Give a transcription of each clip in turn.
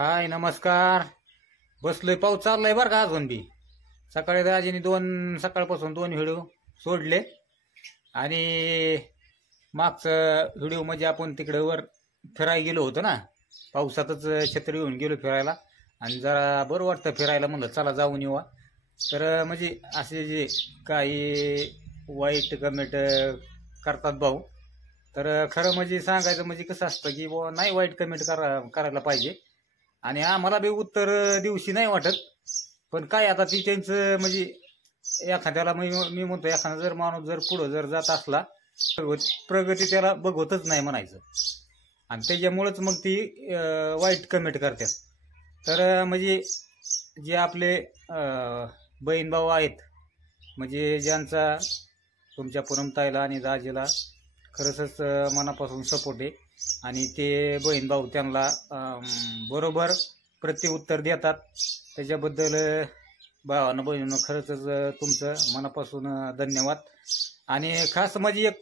हाय नमस्कार. बसलोय, पाऊस चाललाय बरं का अजून बी. सकाळी दाजीने सकाळपासून दोन व्हिडिओ सोडले. आणि मागचं व्हिडिओ म्हणजे आपण तिकडे वर फिरायला गेलो होतो ना, पावसातच छत्री घेऊन गेलो फिरायला. आणि जरा बरं वाटतं फिरायला, म्हणलं चला जाऊन येऊ. तर म्हणजे असे जे काही वाईट कमेंट करतात भाऊ, तर खरं म्हणजे सांगायचं म्हणजे कसं असतं की बुवा नाही, वाईट कमेंट करायला पाहिजे. आणि आम्हाला बी उत्तर दिवशी नाही वाटत, पण काय आता ती त्यांचं म्हणजे एखाद्याला मी म्हणतो, एखादा जर माणूस जर पुढं जर जात असला, प्रगती त्याला बघवतच नाही म्हणायचं. आणि त्याच्यामुळेच मग ती वाईट कमेंट करतात. तर म्हणजे जे आपले बहीण भाऊ आहेत, म्हणजे ज्यांचा तुमच्या पूनमताईला आणि दाजीला खरंच मनापासून सपोर्ट आहे, आणि ते बहीण भाऊ त्यांना बरोबर प्रत्युत्तर देतात. त्याच्याबद्दल भावानं बहिणीनं खरंच तुमचं मनापासून धन्यवाद. आणि खास म्हणजे एक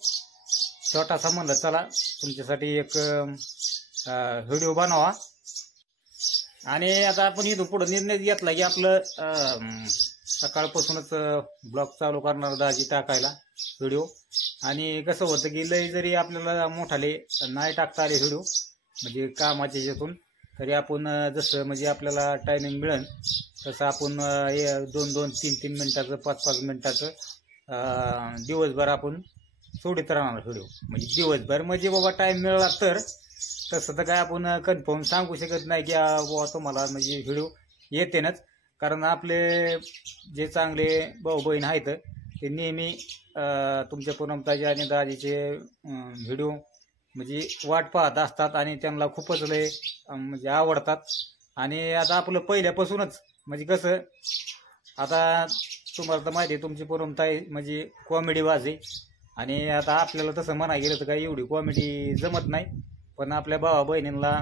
छोटासा म्हणलं चला तुमच्यासाठी एक व्हिडिओ बनवा. आणि आता आपण इथून पुढे निर्णय घेतला की आपलं सकाळपासूनच ब्लॉग चालू करणार दाजी टाकायला व्हिडिओ. आणि कसं होतं की लय जरी आपल्याला मोठाले नाही टाकता आले व्हिडिओ म्हणजे कामाच्या ह्याच्यातून, तरी आपण जसं म्हणजे आपल्याला टायमिंग मिळेल तसं आपण 2-2, 3-3 मिनिटाचं, 5-5 मिनिटाचं दिवसभर आपण सोडित राहणार व्हिडिओ. म्हणजे दिवसभर म्हणजे बाबा टाइम मिळाला तर, तसं तर काय आपण कन्फर्म सांगू शकत नाही की बाबा तुम्हाला म्हणजे व्हिडिओ येतेनच. कारण आपले जे चांगले भाऊ बहीण आहेत ते नेहमी तुमच्या पूनमताजी आणि दाजीचे व्हिडिओ म्हणजे वाट पाहत असतात, आणि त्यांना खूपच लय म्हणजे आवडतात. आणि आता आपलं पहिल्यापासूनच म्हणजे कसं, आता तुम्हाला तर माहिती आहे तुमची पूनमताई म्हणजे कॉमेडी बाज आहे. आणि आता आपल्याला तसं म्हणायला गेलं तर काही एवढी कॉमेडी जमत नाही, पण आपल्या भावा बहिणींना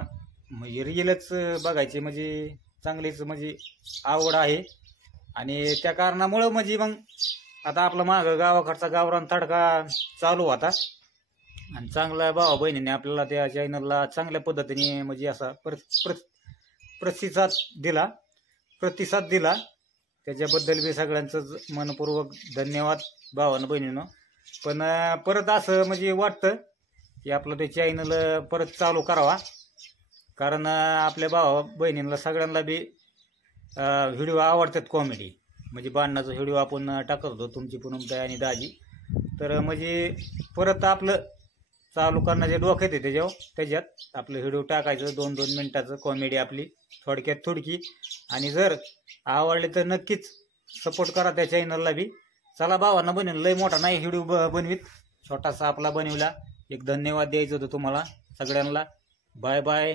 म्हणजे रिअलच बघायचे म्हणजे चांगलीच म्हणजे आवड आहे. आणि त्या कारणामुळं म्हणजे मग आता आपला मागं गावाकडचा गावरान तडका चालू होता, आणि चांगला भावा बहिणीने आपल्याला त्या चॅनलला चांगल्या पद्धतीने म्हणजे असा प्रतिसाद दिला. त्याच्याबद्दल बी सगळ्यांचं मनपूर्वक धन्यवाद भावानं बहिणीनं. पण परत असं म्हणजे वाटतं की आपलं ते चॅनल परत चालू करावा, कारण आपल्या भावा बहिणींना सगळ्यांना बी व्हिडिओ आवडतात कॉमेडी. म्हणजे भांडणाचा व्हिडिओ आपण टाकत होतो तुमची पूनमताई आणि दाजी. तर म्हणजे परत आपलं चालू करण्याचे डोक्यात आहे त्याच्यात आपलं व्हिडिओ टाकायचं 2-2 मिनिटाचं कॉमेडी आपली थोडक्यात थोडकी. आणि जर आवडले तर नक्कीच सपोर्ट करा त्या चॅनलला बी. चला भावांना बनवून लय मोठा नाही व्हिडिओ बनवीत, छोटासा आपला बनवला. एक धन्यवाद द्यायचं होतं तुम्हाला सगळ्यांना. Bye bye.